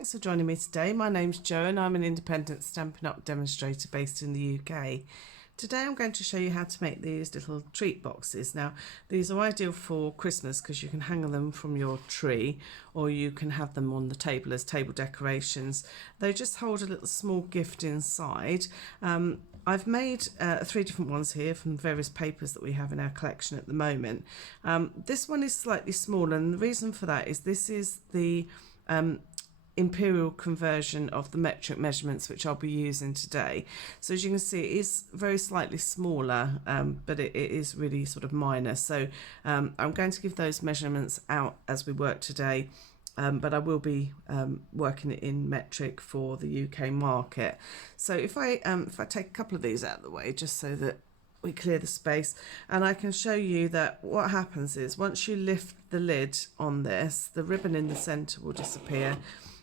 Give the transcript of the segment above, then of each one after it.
Thanks for joining me today. My name's Jo and I'm an independent Stampin' Up demonstrator based in the UK. Today I'm going to show you how to make these little treat boxes. Now these are ideal for Christmas because you can hang them from your tree or you can have them on the table as table decorations. They just hold a little small gift inside. I've made 3 different ones here from various papers that we have in our collection at the moment. This one is slightly smaller, and the reason for that is this is the imperial conversion of the metric measurements which I'll be using today. So as you can see, it is very slightly smaller, but it is really sort of minor. So I'm going to give those measurements out as we work today, but I will be working it in metric for the UK market. So if I take a couple of these out of the way just so that we clear the space, and I can show you that what happens is once you lift the lid on this, the ribbon in the centre will disappear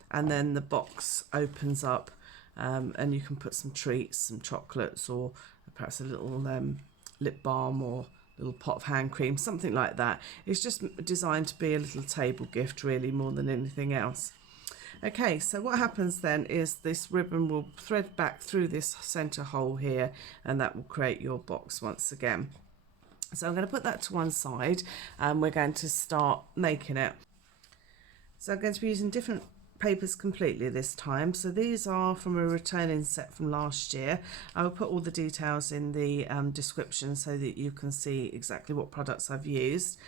and then the box opens up, and you can put some treats, some chocolates, or perhaps a little lip balm or a little pot of hand cream, something like that. It's just designed to be a little table gift really, more than anything else. Okay, so what happens then is this ribbon will thread back through this centre hole here, and that will create your box once again. So I'm going to put that to one side and we're going to start making it. So I'm going to be using different papers completely this time. So these are from a returning set from last year. I will put all the details in the description so that you can see exactly what products I've used.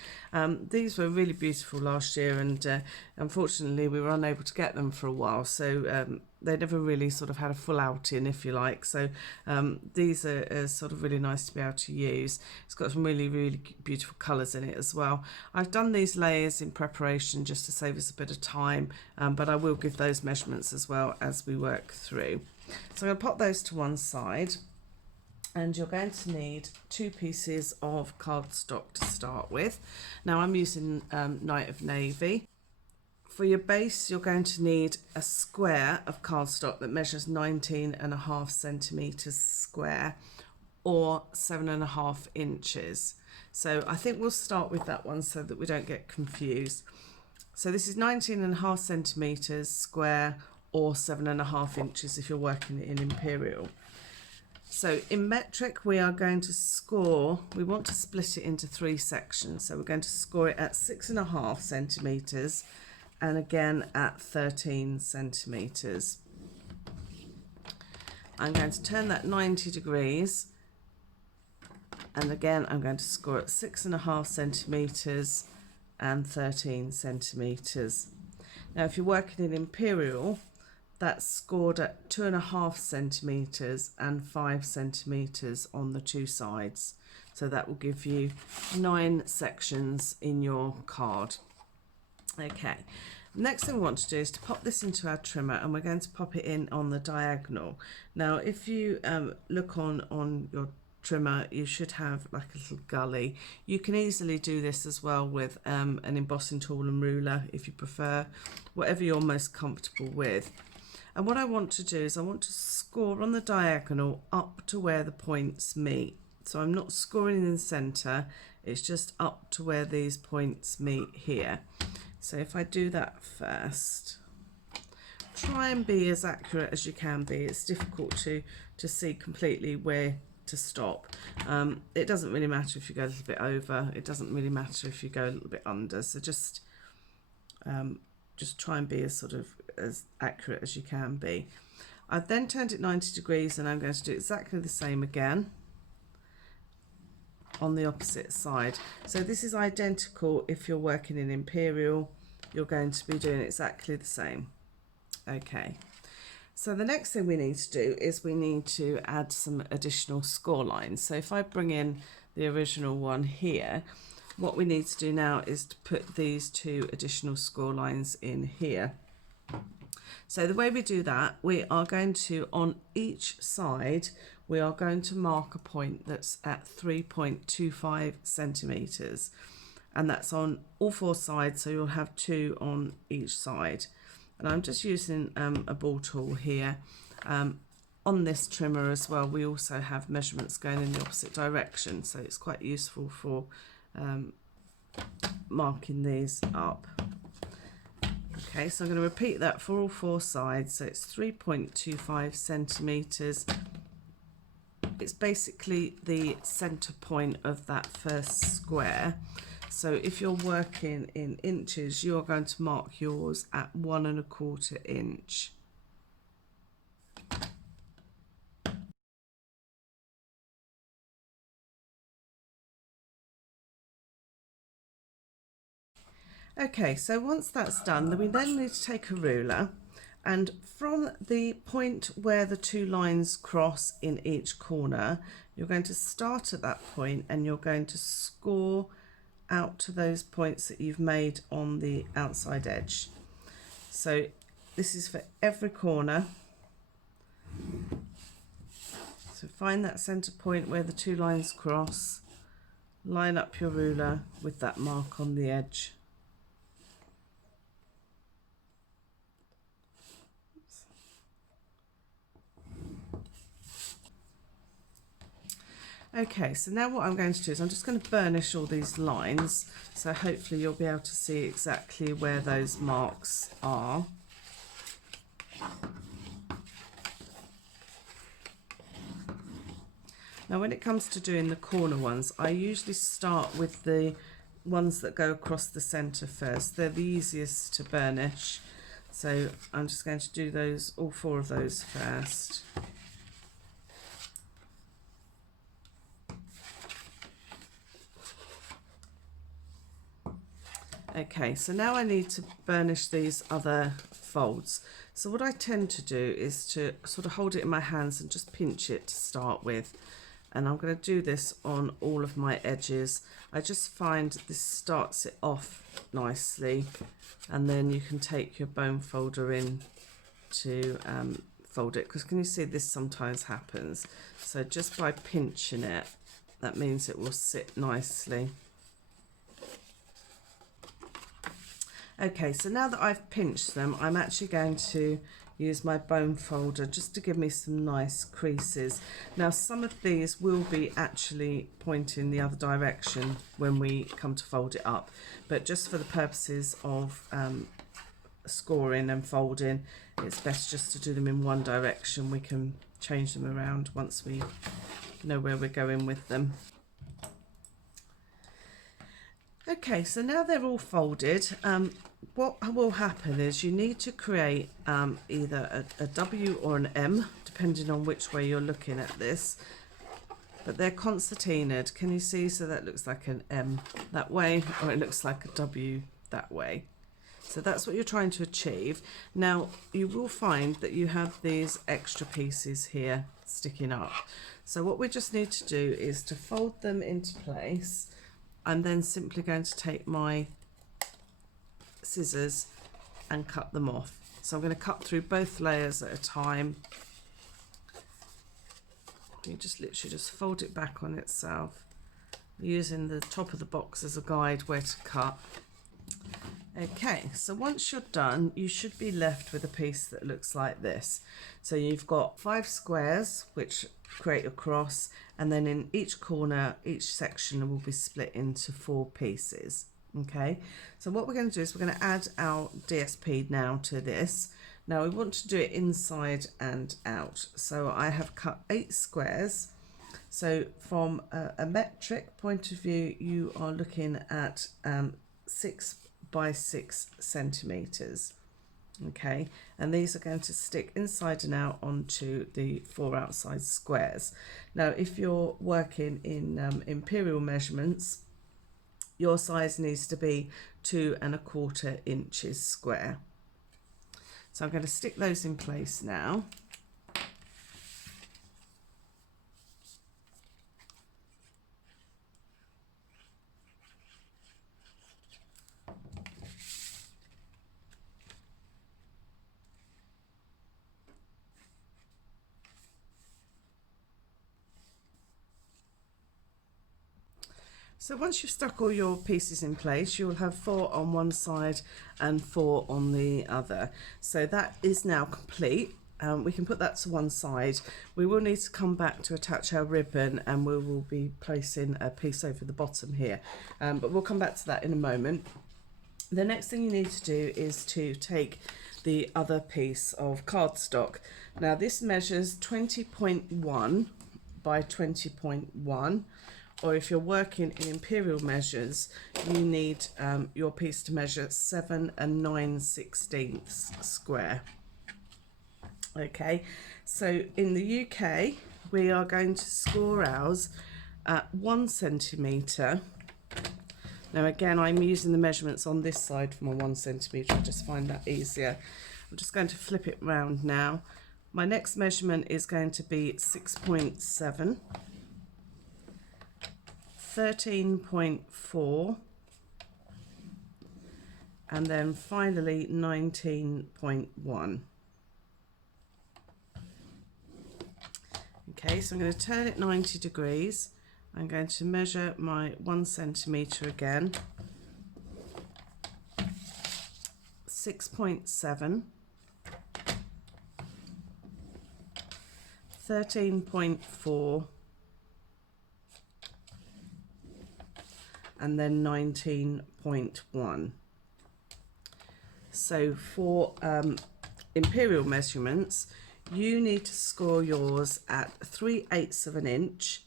These were really beautiful last year, and unfortunately we were unable to get them for a while, so they never really sort of had a full outing, if you like. So these are sort of really nice to be able to use. It's got some really beautiful colours in it as well. I've done these layers in preparation just to save us a bit of time, but I will give those measurements as well as we work through. So I'm going to pop those to one side, and you're going to need 2 pieces of cardstock to start with. Now I'm using Night of Navy. For your base, you're going to need a square of cardstock that measures 19.5 centimetres square, or 7.5 inches. So I think we'll start with that one so that we don't get confused. So this is 19.5 centimetres square, or 7.5 inches if you're working in imperial. So in metric, we are going to score, we want to split it into 3 sections. So we're going to score it at 6.5 centimetres, and again at 13 centimetres. I'm going to turn that 90 degrees, and again I'm going to score at 6.5 centimetres and 13 centimetres. Now if you're working in imperial, that's scored at 2.5 centimetres and 5 centimetres on the 2 sides. So that will give you 9 sections in your card. Okay, next thing we want to do is to pop this into our trimmer, and we're going to pop it in on the diagonal. Now if you look on your trimmer, you should have like a little gully. You can easily do this as well with an embossing tool and ruler if you prefer, whatever you're most comfortable with. And what I want to do is I want to score on the diagonal up to where the points meet. So I'm not scoring in the centre, it's just up to where these points meet here. So if I do that first, try and be as accurate as you can be. It's difficult to see completely where to stop. It doesn't really matter if you go a little bit over, it doesn't really matter if you go a little bit under, so just try and be as accurate as you can be. I've then turned it 90 degrees, and I'm going to do exactly the same again on the opposite side. So this is identical if you're working in imperial, you're going to be doing exactly the same. Okay, so the next thing we need to do is we need to add some additional score lines. So if I bring in the original one here, what we need to do now is to put these 2 additional score lines in here. So the way we do that, we are going to, on each side, we are going to mark a point that's at 3.25 centimetres, and that's on all 4 sides, so you'll have 2 on each side. And I'm just using a ball tool here. On this trimmer as well, we also have measurements going in the opposite direction, so it's quite useful for marking these up. Okay, so I'm going to repeat that for all four sides. So it's 3.25 centimetres. It's basically the centre point of that first square. So if you're working in inches, you're going to mark yours at 1¼ inch. Okay, so once that's done, then we need to take a ruler, and from the point where the two lines cross in each corner, you're going to start at that point and you're going to score out to those points that you've made on the outside edge. So this is for every corner. So find that centre point where the two lines cross, line up your ruler with that mark on the edge. Okay, so now what I'm going to do is I'm just going to burnish all these lines, so hopefully you'll be able to see exactly where those marks are. Now when it comes to doing the corner ones, I usually start with the ones that go across the centre first. They're the easiest to burnish, so I'm just going to do those, all four of those first. Okay, so now I need to burnish these other folds. So what I tend to do is to sort of hold it in my hands and just pinch it to start with. And I'm going to do this on all of my edges. I just find this starts it off nicely, and then you can take your bone folder in to fold it, because can you see this sometimes happens? So just by pinching it, that means it will sit nicely. Okay, so now that I've pinched them, I'm actually going to use my bone folder just to give me some nice creases. Now some of these will be actually pointing the other direction when we come to fold it up, but just for the purposes of scoring and folding, it's best just to do them in one direction. We can change them around once we know where we're going with them. Okay, so now they're all folded, what will happen is you need to create either a W or an M, depending on which way you're looking at this. But they're concertinaed. Can you see? So that looks like an M that way, or it looks like a W that way. So that's what you're trying to achieve. Now, you will find that you have these extra pieces here sticking up. So what we just need to do is to fold them into place. I'm then simply going to take my scissors and cut them off. So I'm going to cut through both layers at a time. You just literally just fold it back on itself, using the top of the box as a guide where to cut. Okay, so once you're done, you should be left with a piece that looks like this. So you've got 5 squares which create a cross, and then in each corner, each section will be split into 4 pieces. Okay, so what we're going to do is we're going to add our DSP now to this. Now we want to do it inside and out. So I have cut 8 squares. So from a metric point of view, you are looking at 6 by 6 centimeters. Okay, and these are going to stick inside and out onto the 4 outside squares. Now if you're working in imperial measurements, your size needs to be 2¼ inches square. So I'm going to stick those in place now. So once you've stuck all your pieces in place, you'll have 4 on one side and 4 on the other. So that is now complete. We can put that to one side. We will need to come back to attach our ribbon, and we will be placing a piece over the bottom here. But we'll come back to that in a moment. The next thing you need to do is to take the other piece of cardstock. Now this measures 20.1 by 20.1, or if you're working in imperial measures, you need your piece to measure 7 9/16 square. Okay, so in the UK we are going to score ours at 1 centimetre. Now again, I'm using the measurements on this side for my 1 centimetre. I just find that easier. I'm just going to flip it round now. My next measurement is going to be 6.7, 13.4, and then finally 19.1. Okay, so I'm going to turn it 90 degrees. I'm going to measure my 1 centimetre again, 6.7, 13.4, and then 19.1. So for imperial measurements, you need to score yours at 3/8 of an inch,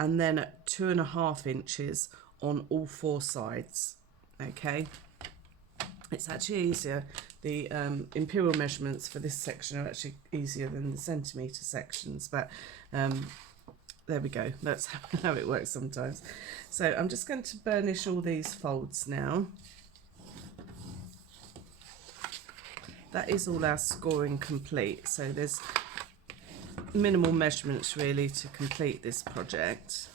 and then at 2.5 inches on all 4 sides. Okay, it's actually easier. The imperial measurements for this section are actually easier than the centimetre sections, but there we go. That's how it works sometimes. So I'm just going to burnish all these folds now. That is all our scoring complete. So there's minimal measurements really to complete this project.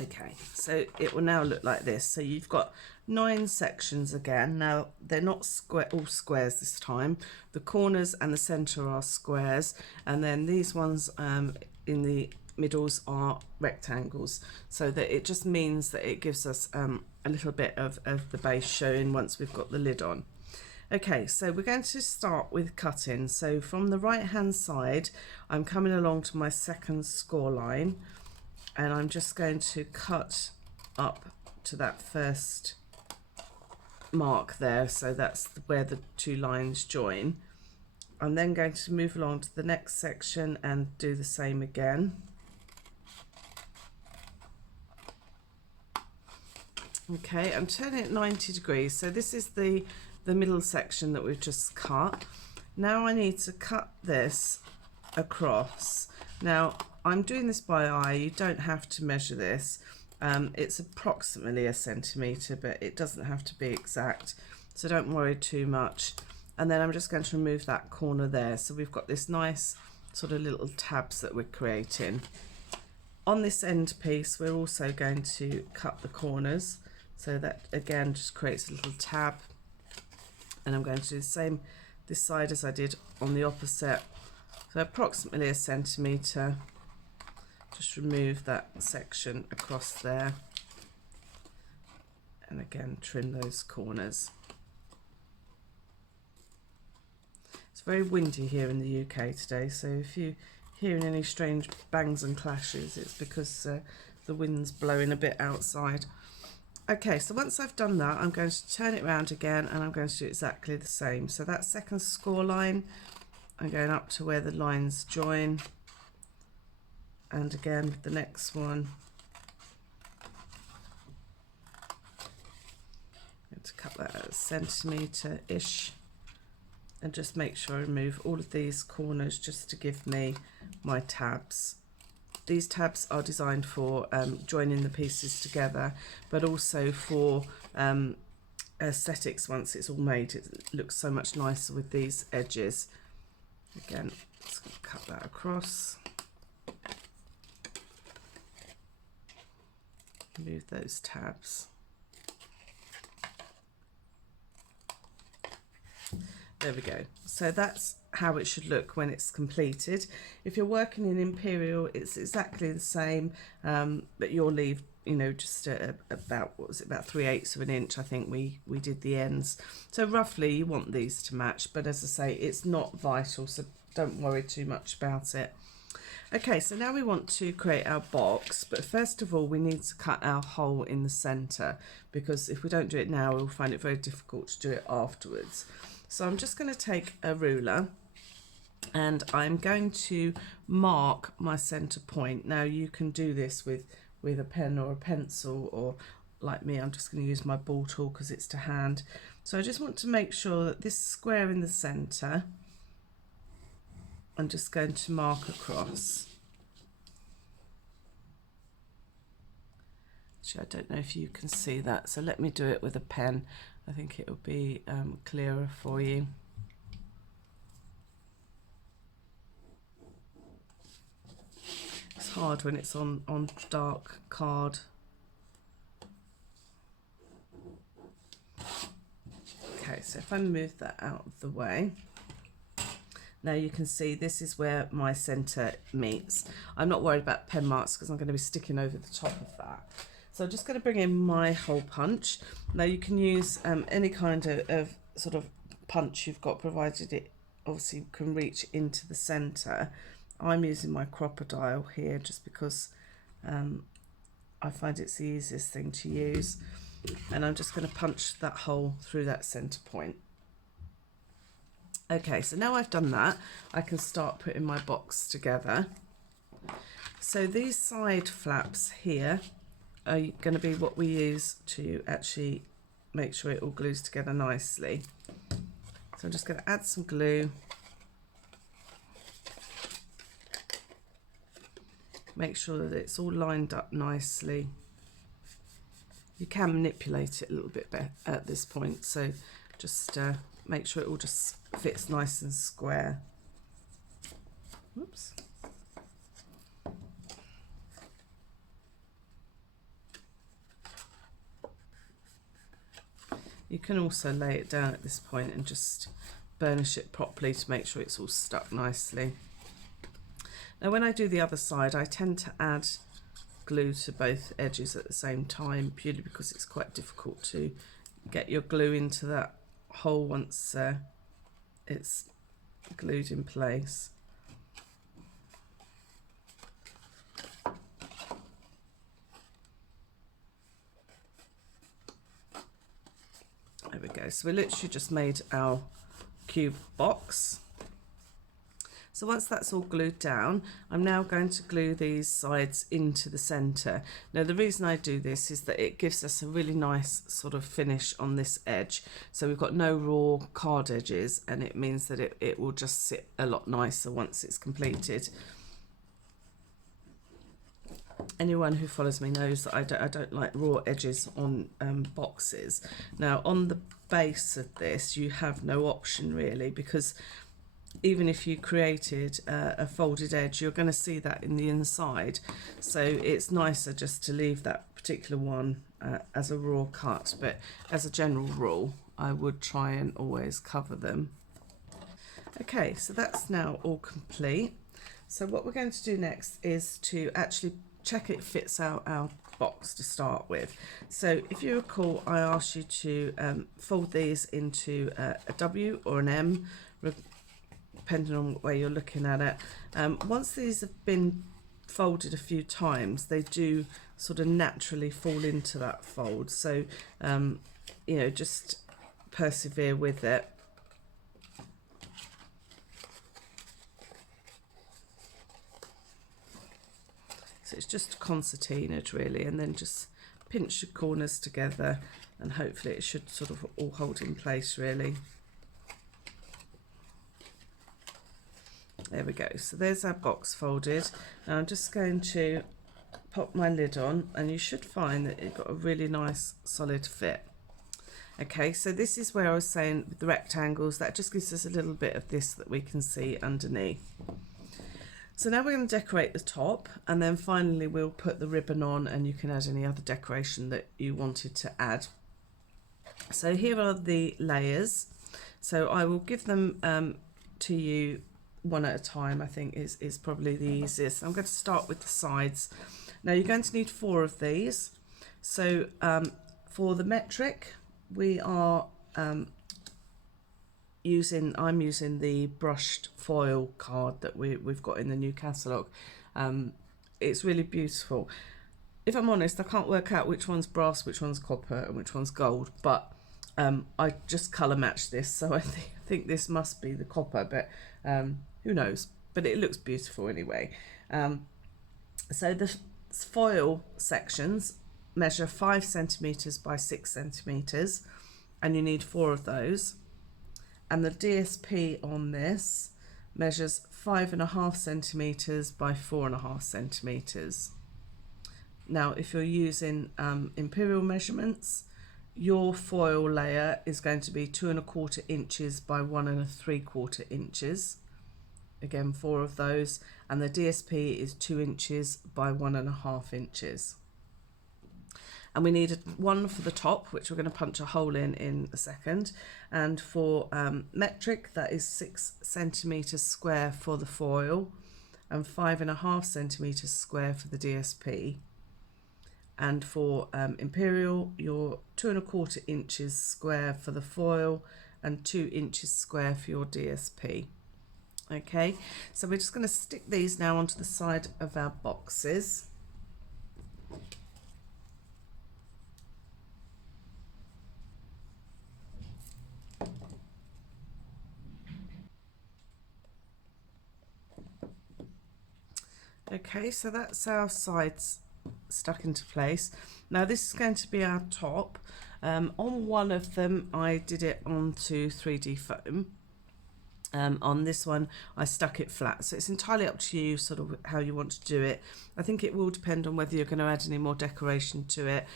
Okay, so it will now look like this. So you've got 9 sections again. Now they're not all squares this time. The corners and the centre are squares, and then these ones in the middles are rectangles, so that it just means that it gives us a little bit of the base showing once we've got the lid on. Okay, so we're going to start with cutting. So from the right hand side, I'm coming along to my second score line, and I'm just going to cut up to that first mark there, so that's where the 2 lines join. I'm then going to move along to the next section and do the same again. Okay, I'm turning it 90 degrees, so this is the middle section that we've just cut. Now I need to cut this across. Now I'm doing this by eye, you don't have to measure this. It's approximately 1 centimetre, but it doesn't have to be exact, so don't worry too much. And then I'm just going to remove that corner there, so we've got this nice sort of little tabs that we're creating. On this end piece, we're also going to cut the corners, so that again just creates a little tab. And I'm going to do the same this side as I did on the opposite, so approximately 1 centimetre. Just remove that section across there, and again trim those corners. It's very windy here in the UK today, so if you're hearing any strange bangs and clashes, it's because the wind's blowing a bit outside. Okay, so once I've done that, I'm going to turn it around again, and I'm going to do exactly the same. So that second score line, I'm going up to where the lines join, and again with the next one, I'm going to cut that at 1 centimetre-ish, and just make sure I remove all of these corners just to give me my tabs. These tabs are designed for joining the pieces together, but also for aesthetics. Once it's all made, it looks so much nicer with these edges. Again, just going to cut that across. Remove those tabs. There we go. So that's how it should look when it's completed. If you're working in imperial, it's exactly the same, but you'll leave, you know, just about, what was it, about 3/8 of an inch. I think we did the ends. So roughly you want these to match, but as I say, it's not vital, so don't worry too much about it. Okay, so now we want to create our box, but first of all we need to cut our hole in the center, because if we don't do it now we'll find it very difficult to do it afterwards. So I'm just going to take a ruler and I'm going to mark my center point. Now you can do this with a pen or a pencil, or like me, I'm just going to use my ball tool because it's to hand. So I just want to make sure that this square in the center, I'm just going to mark across. Actually, I don't know if you can see that, so let me do it with a pen. I think it will be clearer for you. It's hard when it's on dark card. Okay, so if I move that out of the way, now you can see this is where my centre meets. I'm not worried about pen marks because I'm going to be sticking over the top of that. So I'm just going to bring in my hole punch. Now you can use any kind of sort of punch you've got, provided it obviously can reach into the centre. I'm using my crocodile here just because I find it's the easiest thing to use. And I'm just going to punch that hole through that centre point. Okay, so now I've done that, I can start putting my box together. So these side flaps here are going to be what we use to actually make sure it all glues together nicely. So I'm just going to add some glue. Make sure that it's all lined up nicely. You can manipulate it a little bit better at this point, so just make sure it all just fits nice and square. Whoops. You can also lay it down at this point and just burnish it properly to make sure it's all stuck nicely. Now when I do the other side, I tend to add glue to both edges at the same time, purely because it's quite difficult to get your glue into that hole once it's glued in place. There we go. So we literally just made our cube box. So once that's all glued down, I'm now going to glue these sides into the centre. Now the reason I do this is that it gives us a really nice sort of finish on this edge. So we've got no raw card edges, and it means that it will just sit a lot nicer once it's completed. Anyone who follows me knows that I don't like raw edges on boxes. Now on the base of this you have no option really, because even if you created a folded edge, you're going to see that in the inside. So it's nicer just to leave that particular one as a raw cut, but as a general rule I would try and always cover them. Okay, so that's now all complete. So what we're going to do next is to actually check it fits our box to start with. So if you recall, I asked you to fold these into a W or an M, depending on what way you're looking at it. Once these have been folded a few times, they do sort of naturally fall into that fold. So, you know, just persevere with it. So it's just concertinaed really, and then just pinch the corners together and hopefully it should sort of all hold in place really. There we go. So there's our box folded. Now I'm just going to pop my lid on, and you should find that it got a really nice solid fit. Okay, so this is where I was saying with the rectangles, that just gives us a little bit of this that we can see underneath. So now we're going to decorate the top, and then finally we'll put the ribbon on, and you can add any other decoration that you wanted to add. So here are the layers. So I will give them to you one at a time. I think is probably the easiest. I'm going to start with the sides. Now you're going to need 4 of these. So for the metric, we are I'm using the brushed foil card that we've got in the new catalogue. It's really beautiful. If I'm honest, I can't work out which one's brass, which one's copper, and which one's gold, but I just colour matched this, so I think this must be the copper, but who knows? But it looks beautiful anyway. So the foil sections measure 5 centimetres by 6 centimetres, and you need 4 of those. And the DSP on this measures 5.5 centimetres by 4.5 centimetres. Now, if you're using imperial measurements, your foil layer is going to be 2.25 inches by 1.75 inches. Again, 4 of those, and the DSP is 2 inches by 1.5 inches. And we need one for the top, which we're going to punch a hole in a second. And for metric, that is 6 centimetres square for the foil and 5.5 centimetres square for the DSP. And for imperial, you're 2.25 inches square for the foil and 2 inches square for your DSP. Okay, so we're just going to stick these now onto the side of our boxes. Okay, so that's our sides stuck into place. Now this is going to be our top. On one of them I did it onto 3D foam. On this one I stuck it flat, so it's entirely up to you sort of how you want to do it. I think it will depend on whether you're going to add any more decoration to it.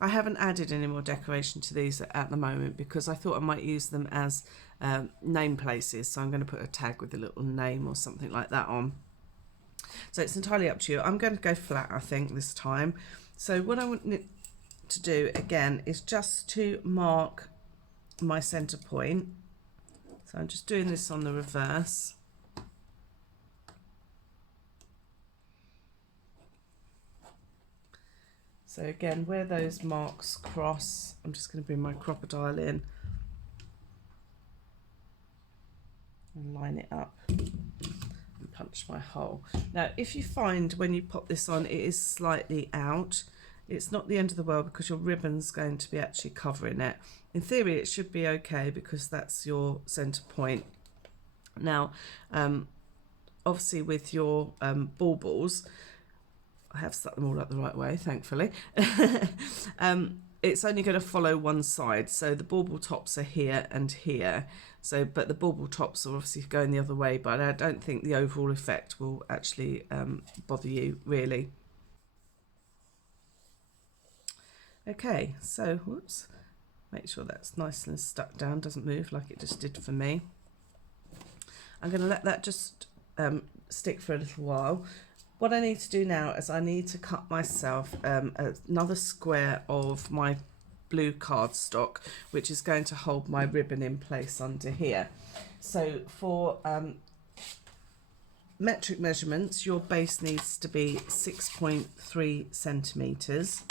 I haven't added any more decoration to these at the moment because I thought I might use them as name places, so I'm going to put a tag with a little name or something like that on. So it's entirely up to you. I'm going to go flat, I think, this time. So what I want to do again is just to mark my centre point. So I'm just doing this on the reverse. So again, where those marks cross, I'm just going to bring my crocodile in and line it up and punch my hole. Now, if you find when you pop this on, it is slightly out, it's not the end of the world because your ribbon's going to be actually covering it. In theory, it should be okay because that's your centre point. Now, obviously with your baubles, I have stuck them all up the right way, thankfully. It's only going to follow one side, so the bauble tops are here and here. So, but the bauble tops are obviously going the other way, but I don't think the overall effect will actually bother you really. Okay, so whoops, make sure that's nice and stuck down, doesn't move like it just did for me. I'm going to let that just stick for a little while. What I need to do now is I need to cut myself another square of my blue cardstock, which is going to hold my ribbon in place under here. So for metric measurements, your base needs to be 6.3 centimetres,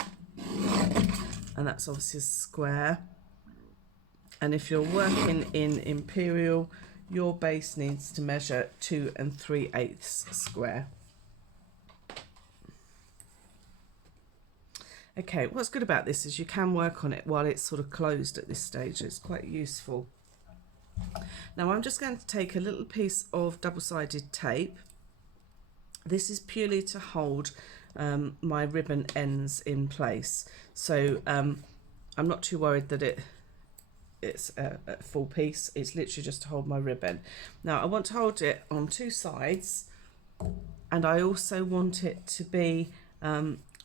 and that's obviously a square. And if you're working in imperial, your base needs to measure 2 3/8 square. Okay, what's good about this is you can work on it while it's sort of closed at this stage. It's quite useful. Now I'm just going to take a little piece of double-sided tape. This is purely to hold my ribbon ends in place. So I'm not too worried that it's a full piece. It's literally just to hold my ribbon. Now I want to hold it on 2 sides, and I also want it to be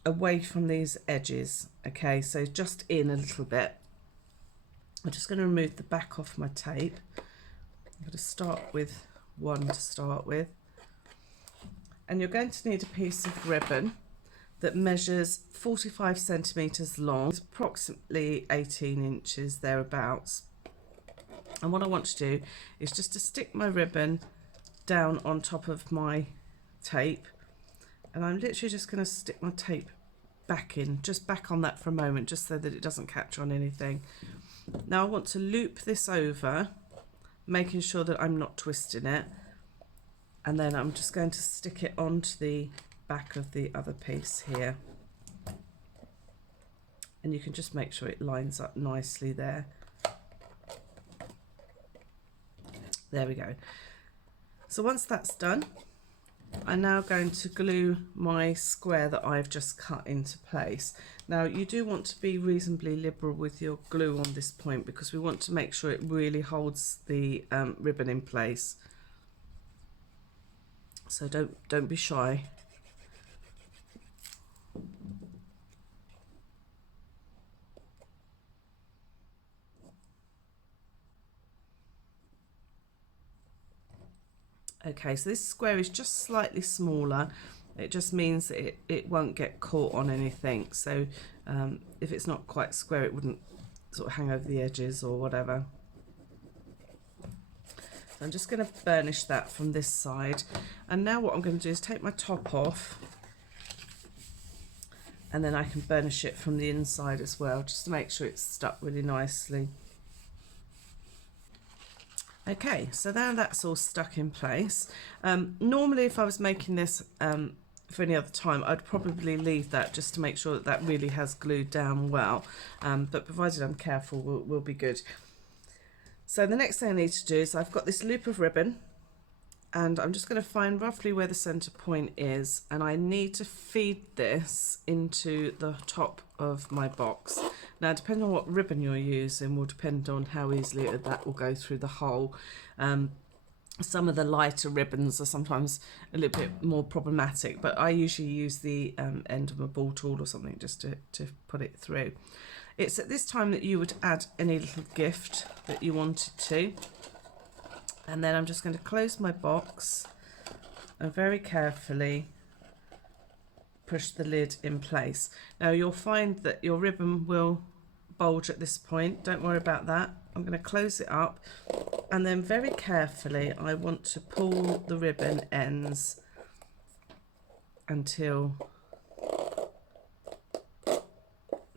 away from these edges. Okay, so just in a little bit. I'm just going to remove the back off my tape. I'm going to start with one to start with, and you're going to need a piece of ribbon that measures 45 centimetres long. It's approximately 18 inches thereabouts. And what I want to do is just to stick my ribbon down on top of my tape, and I'm literally just going to stick my tape back in, just back on that for a moment, just so that it doesn't catch on anything. Now I want to loop this over, making sure that I'm not twisting it, and then I'm just going to stick it onto the back of the other piece here, and you can just make sure it lines up nicely there. There we go. So once that's done, I'm now going to glue my square that I've just cut into place. Now you do want to be reasonably liberal with your glue on this point, because we want to make sure it really holds the ribbon in place. So don't be shy. Okay, so this square is just slightly smaller. It just means that it won't get caught on anything. So if it's not quite square, it wouldn't sort of hang over the edges or whatever. So I'm just going to burnish that from this side. And now what I'm going to do is take my top off, and then I can burnish it from the inside as well, just to make sure it's stuck really nicely. Okay, so now that's all stuck in place. Normally if I was making this for any other time, I'd probably leave that just to make sure that that really has glued down well, but provided I'm careful, we'll be good. So the next thing I need to do is, I've got this loop of ribbon, and I'm just going to find roughly where the center point is, and I need to feed this into the top of my box. Now, depending on what ribbon you're using will depend on how easily that will go through the hole. Some of the lighter ribbons are sometimes a little bit more problematic, but I usually use the end of a ball tool or something just to put it through. It's at this time that you would add any little gift that you wanted to. And then I'm just going to close my box and very carefully push the lid in place. Now you'll find that your ribbon will bulge at this point. Don't worry about that. I'm going to close it up, and then very carefully I want to pull the ribbon ends until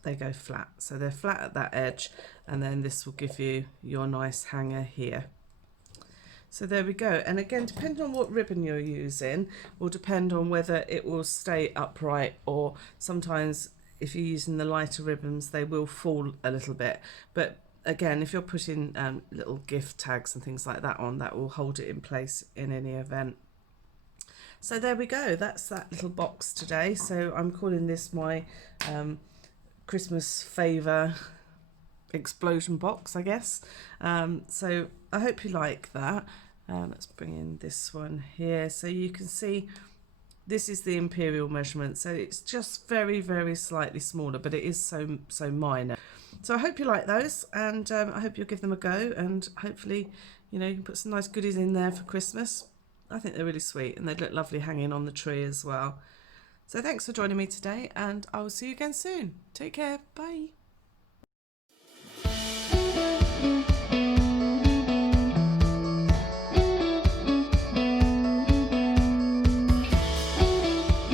they go flat. So they're flat at that edge, and then this will give you your nice hanger here. So there we go. And again, depending on what ribbon you're using will depend on whether it will stay upright, or sometimes if you're using the lighter ribbons, they will fall a little bit. But again, if you're putting little gift tags and things like that on, that will hold it in place in any event. So there we go. That's that little box today. So I'm calling this my Christmas favour explosion box, I guess. So I hope you like that. Let's bring in this one here, so you can see this is the imperial measurement, so it's just very slightly smaller, but it is so minor. So I hope you like those, and I hope you'll give them a go, and hopefully you can put some nice goodies in there for Christmas. I think they're really sweet, and they look lovely hanging on the tree as well. So thanks for joining me today, and I will see you again soon. Take care. Bye.